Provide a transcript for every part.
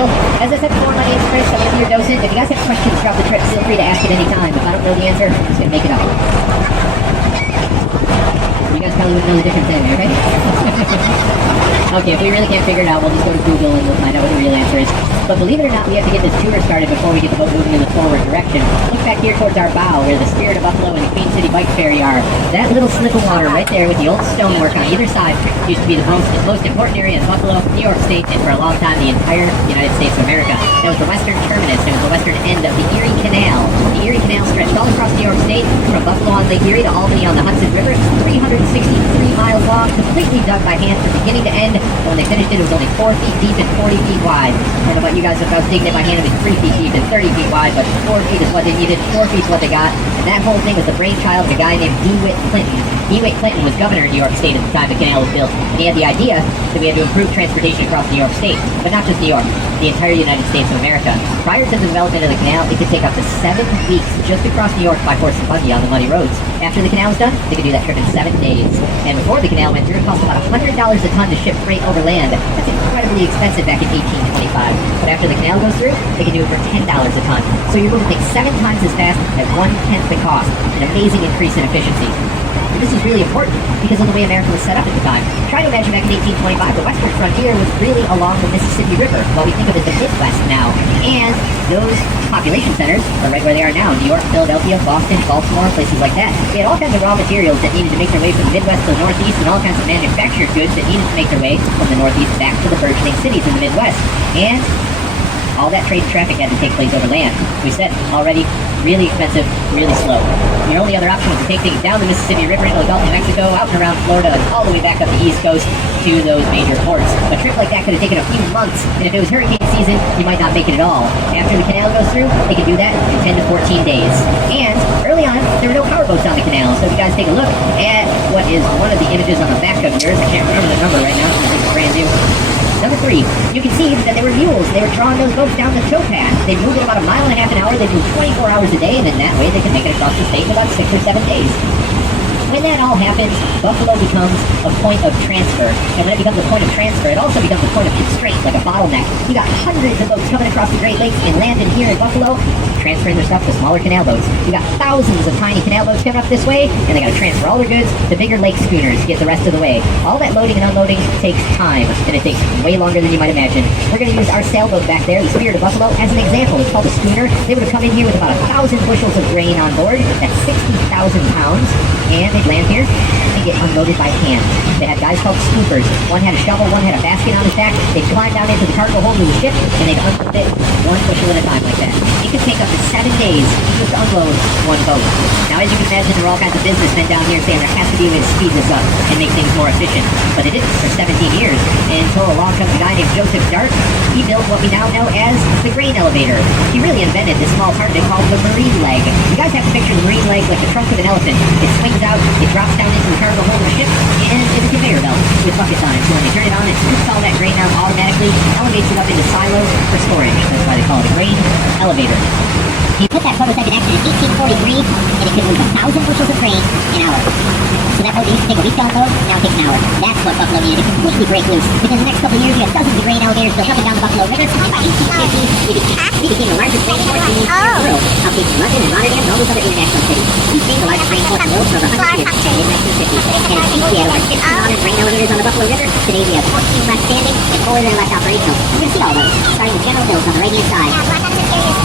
So, as I said before, my name's Chris. I'm going to be your docent. If you guys have questions throughout the trip, feel free to ask at any time. If I don't know the answer, I'm just going to make it up. You guys probably wouldn't know the difference anyway, right? Okay, if we really can't figure it out, we'll just go to Google and we'll find out what the real answer is. But believe it or not, we have to get this tour started before we get the boat moving in the forward direction. Look back here towards our bow, where the Spirit of Buffalo and the Queen City Bike Ferry are. That little slip of water right there with the old stonework on either side used to be the most important area in Buffalo, New York State, and for a long time, the entire United States of America. That was the western terminus. It was the western end of the Erie Canal. The Erie Canal stretched all across New York State, from Buffalo on Lake Erie to Albany on the Hudson River. It's 363 miles long, completely dug by hand from beginning to end. When they finished it, it was only 4 feet deep and 40 feet wide. I don't know about you guys, if I was digging it by hand, it was 3 feet deep and 30 feet wide, but 4 feet is what they needed, 4 feet is what they got. And that whole thing was the brainchild of a guy named DeWitt Clinton. DeWitt Clinton was governor of New York State at the time the canal was built, and he had the idea that we had to improve transportation across New York State, but not just New York, the entire United States of America. Prior to the development of the canal, it could take up to 7 weeks just to cross New York by horse and buggy on the muddy roads. After the canal was done, they could do that trip in 7 days. And before the canal went through, it cost about $100 a ton to ship freight over land. That's incredibly expensive back in 1825. But after the canal goes through, they can do it for $10 a ton. So you're moving things 7 times as fast at 1/10 the cost. An amazing increase in efficiency. And this is really important because of the way America was set up at the time. Try to imagine back in 1825, the western frontier was really along the Mississippi River, what we think of as the Midwest now. And those population centers are right where they are now. New York, Philadelphia, Boston, Baltimore, places like that. They had all kinds of raw materials that needed to make their way from the Midwest to the Northeast, and all kinds of manufactured goods that needed to make their way from the Northeast back to the burgeoning cities in the Midwest. And all that trade and traffic had to take place over land. We said already, really expensive, really slow. Your only other option was to take things down the Mississippi River into the Gulf of Mexico, out and around Florida, and all the way back up the East Coast to those major ports. A trip like that could have taken a few months, and if it was hurricane season, you might not make it at all. After the canal goes through, they can do that in 10 to 14 days. And early on, there were no powerboats on the canal, so if you guys take a look at what is one of the images on the back of yours, I can't remember the number right now, it's brand new. Number 3, you can see that there were mules. They were drawing those boats down the towpath. They'd move at about 1.5 miles an hour. They'd move 24 hours a day, and then that way they could make it across the state in about 6 or 7 days. When that all happens, Buffalo becomes a point of transfer. And when it becomes a point of transfer, it also becomes a point of constraint, like a bottleneck. You got hundreds of boats coming across the Great Lakes and landing here in Buffalo, transferring their stuff to smaller canal boats. You got thousands of tiny canal boats coming up this way, and they got to transfer all their goods to bigger lake schooners to get the rest of the way. All that loading and unloading takes time, and it takes way longer than you might imagine. We're going to use our sailboat back there, the Spirit of Buffalo, as an example. It's called a schooner. They would have come in here with about 1,000 bushels of grain on board. That's 60,000 pounds. And they'd land here and get unloaded by hand. They had guys called scoopers. One had a shovel, one had a basket on his back. They'd climb down into the cargo hold of the ship, and they'd unload it 1 bushel at a time like that. It could take up to 7 days just to unload 1 boat. Now, as you can imagine, there were all kinds of businessmen down here saying there has to be a way to speed this up and make things more efficient. But it didn't for 17 years, until along comes a guy named Joseph Dart. He built what we now know as the grain elevator. He really invented this small part of it called the marine leg. You guys have to picture the marine leg like the trunk of an elephant. It swings out, it drops down into the cargo hold of the ship, and it's a conveyor belt with buckets on it. So when you turn it on, it scoops all that grain out automatically, elevates it up into silos for storage. That's why they call it a grain elevator. He put that prototype in action in 1843, and it could move 1,000 bushels of grain an hour. So that boat used to take a week to unload, now it takes an hour. That's what Buffalo needed to completely break loose. Within the next couple of years, you had dozens of grain elevators built up and down the Buffalo River, and by 1850, we became the largest grain port in the world, outpacing London and Rotterdam and all those other international cities. We became the largest grain port in the world for over 100 years in 1950. And at peak, we had over 50 modern grain elevators on the Buffalo River. Today, we have 14 left standing and 4 that are left operational. You're going to see all those, starting with General Mills on the right-hand side.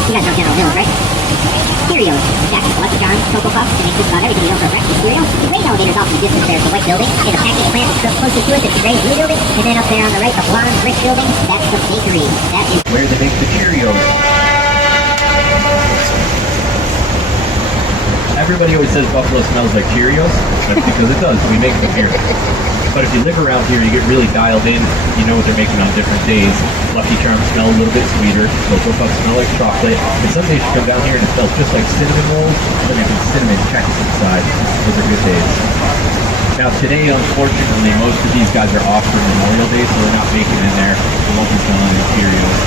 You guys know General Mills, right? Cheerios, Jack's Lucky Charms, Cocoa Puffs, and just about everything you know for breakfast cereal. The grain elevator's off in the distance there, the white building. And the packaging plant closest to it is the gray blue building. And then up there on the right, the blonde brick building, that's the bakery. That is where they make the Cheerios. Everybody always says Buffalo smells like Cheerios. That's because it does. We make them here. But if you live around here, you get really dialed in. You know what they're making on different days. Lucky Charms smell a little bit sweeter. Cocoa Puffs smell like chocolate. And some days you come down here and it smells just like cinnamon rolls. They're making cinnamon checks inside. Those are good days. Now today, unfortunately, most of these guys are off for Memorial Day, so they're not making in there. They won't be selling the Cheerios.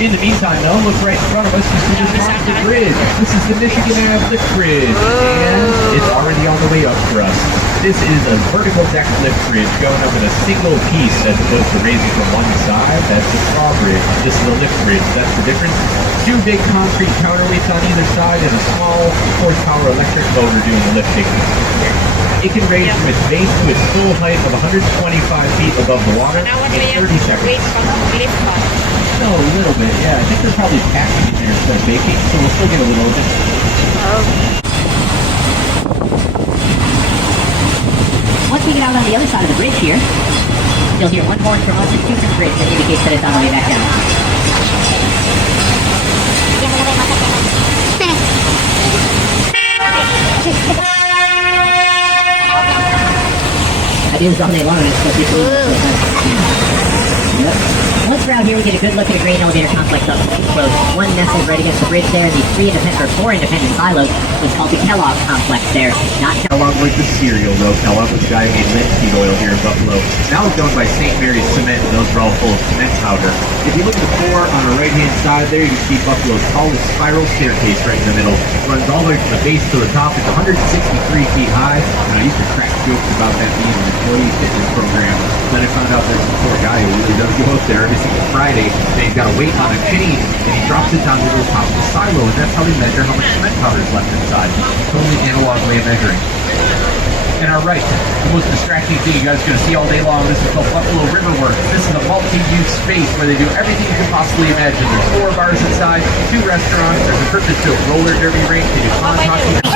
In the meantime, though, look right in front of us. You see this monster bridge. This is the Michigan Ave lift bridge, and it's already on the way up for us. This is a vertical deck lift bridge going up in a single piece as opposed to raising from one side. That's the straw bridge. This is a lift bridge. That's the difference. Two big concrete counterweights on either side and a small horsepower electric motor doing the lifting. It can raise from its base to its full height of 125 feet above the water in 30 seconds. No, a little bit, yeah. I think they're probably packing in there instead of baking, so we'll still get a little bit. Once we get out on the other side of the bridge here, you'll hear one horn from us and two from the bridge that indicates that it's on the way back down. I do this all day long and it's supposed to be Yep. Once we're out here, we get a good look at a grain elevator complex up close. One nestled right against the bridge there, and these four independent silos was called the Kellogg Complex there. Not Kellogg was the cereal, though. Kellogg was the guy who made linseed oil here in Buffalo. Now it's owned by St. Mary's Cement, and those are all full of cement powder. If you look at the four on the right-hand side there, you can see Buffalo's tallest spiral staircase right in the middle. It runs all the way from the base to the top. It's 163 feet high, and I used to crack jokes about that being an employee fitness program. Then I found out there's a poor guy who really does go up there every single Friday, and he's got a weight on a chain, and he drops it down to the top of the silo, and that's how they measure how much cement powder is left inside. Totally analog way of measuring. And all right, the most distracting thing you guys are going to see all day long, this is called Buffalo River Works. This is a multi-use space where they do everything you can possibly imagine. There's 4 bars inside, 2 restaurants, there's a purpose-built roller derby rink, they do pond hockey.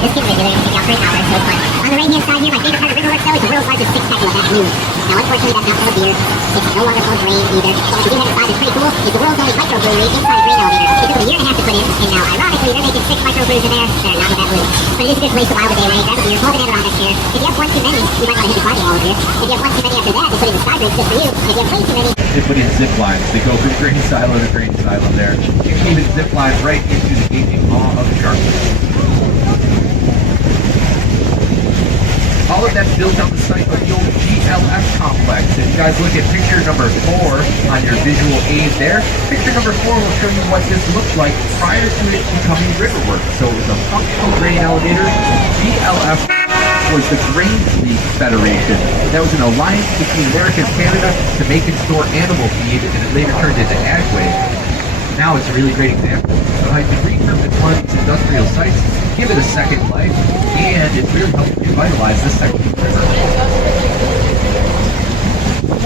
This kid's regular, I'm taking out for an hour, so it's fun. On the right-hand side here, my favorite part of Riverworks, though, is the world's largest six-pack of that news. Now, unfortunately, that's not full of beer. It's no longer full of grain, either. But what we do have inside that's pretty cool is the world's only microbrewery inside a grain elevator. It took them a year and a half to put in, and now, ironically, they're making 6 microbrews in there that are not with that blue. But it is a good place to while the day away, grab a beer, smoke an Adirondack chair. If you have one too many, you might want to hit the climbing wall over here. If you have one too many after that, they put in the sky bridge just for you. If you have way too many... They put in zip lines. They go from grain silo to grain silo there. You can even zip lines right into the gaping maw of the shark. All of that's built on the site of the old GLF complex. If you guys look at picture number 4 on your visual aid there, picture number 4 will show you what this looks like prior to it becoming Riverworks. So it was a functional grain elevator. GLF was the Grain Fleet Federation. That was an alliance between America and Canada to make and store animal feed, and it later turned into Agway. Now it's a really great example of how you can repurpose one of these industrial sites, give it a second life, and it's really helped revitalize this section of the river.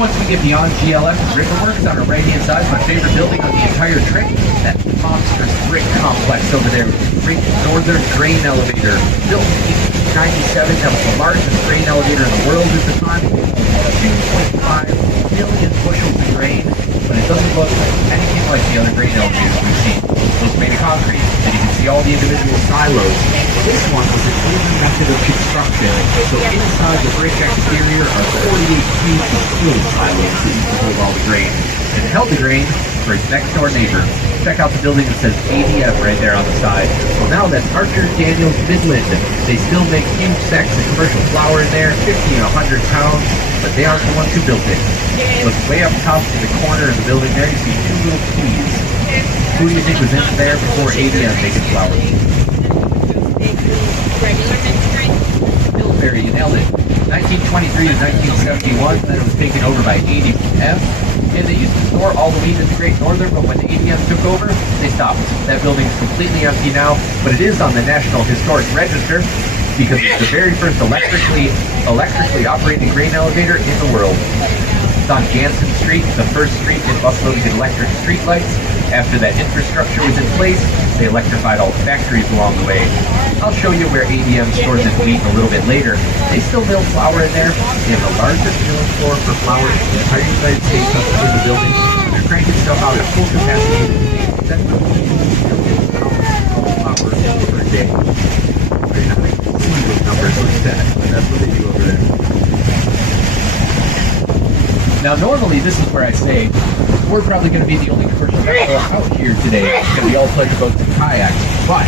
Once we get beyond GLF and Riverworks, on our right-hand side is my favorite building on the entire trip. That's the monstrous brick complex over there with the Great Northern Grain Elevator. Built in 1897, that was the largest grain elevator in the world at the time. 2.5 million bushels of grain, but it doesn't look anything like the other grain elevators we've seen. It's made of concrete, and you can see all the individual silos. This one was an older method of construction, so inside the brick exterior are 48 huge steel silos that used to hold all the grain, and held the grain for its next door neighbor. Check out the building that says ADF right there on the side. Well, now that's Archer Daniels Midland. They still make huge sacks of commercial flour in there, 50 and 100 pounds, but they aren't the ones who built it. Look way up top in the corner of the building there, you see 2 little keys. Who do you think was in there before ADM making flour? Pillsbury, you nailed it. 1923 to 1971, then it was taken over by ADF. And they used to store all the wheat in the Great Northern, but when the ADM took over, they stopped. That building is completely empty now, but it is on the National Historic Register because it's the very first electrically operated grain elevator in the world. It's on Jansen Street, the first street in Buffalo to get electric street lights. After that infrastructure was in place, they electrified all the factories along the way. I'll show you where ADM stores its wheat a little bit later. They still mill flour in there. They have the largest milling floor for flour in the entire United States up in the building. They're cranking stuff out at full capacity. That's what flour per day. Very nice. Some of those numbers look sad, but that's what they do over there. Now, normally, this is where I say, we're probably going to be the only commercial vehicle out here today. It's going to be all pleasure boats and kayaks. But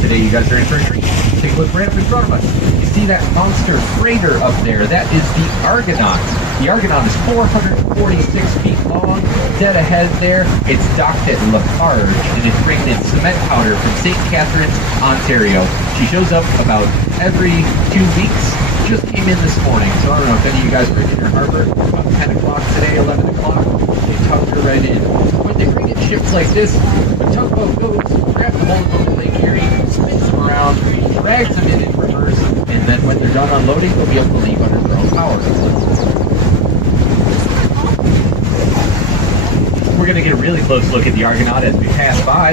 today, you guys are in for a treat. take a look right up in front of us. You see that monster freighter up there? That is the Argonaut. The Argonaut is 446 feet long. Dead ahead there, it's docked at Lafarge, and it brings in cement powder from St. Catharines, Ontario. She shows up about every 2 weeks. Just came in this morning, so I don't know if any of you guys were in your harbor about 10 o'clock today, 11 o'clock. They tugged her right in. When they bring in ships like this, the tugboat goes, grabs a hold of them in Lake Erie, spins them around, drags them in reverse, and then when they're done unloading, they'll be able to leave under their own power. We're going to get a really close look at the Argonaut as we pass by.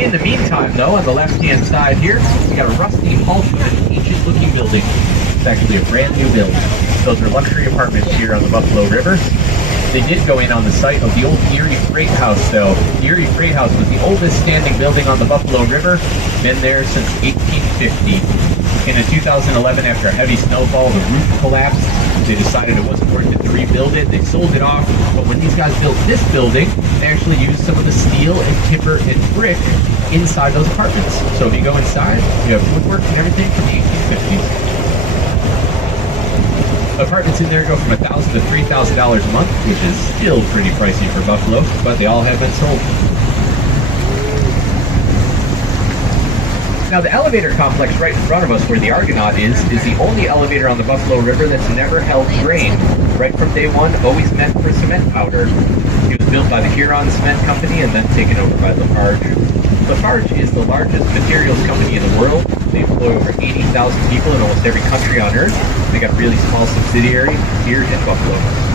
In the meantime, though, on the left-hand side here, we got a rusty, halted, ancient-looking building. It's actually a brand new building. Those are luxury apartments here on the Buffalo River. They did go in on the site of the old Erie Treehouse, though. The Erie Treehouse was the oldest standing building on the Buffalo River, been there since 1850. In 2011, after a heavy snowfall, the roof collapsed. They decided it wasn't worth it to rebuild it. They sold it off. But when these guys built this building, they actually used some of the steel and timber and brick inside those apartments. So if you go inside, you have woodwork and everything from the 1850s. Apartments in there go from $1,000 to $3,000 a month, which is still pretty pricey for Buffalo, but they all have been sold. Now the elevator complex right in front of us where the Argonaut is the only elevator on the Buffalo River that's never held grain. Right from day one, always meant for cement powder. It was built by the Huron Cement Company and then taken over by Lafarge. Lafarge is the largest materials company in the world. They employ over 80,000 people in almost every country on Earth. They got a really small subsidiary here in Buffalo.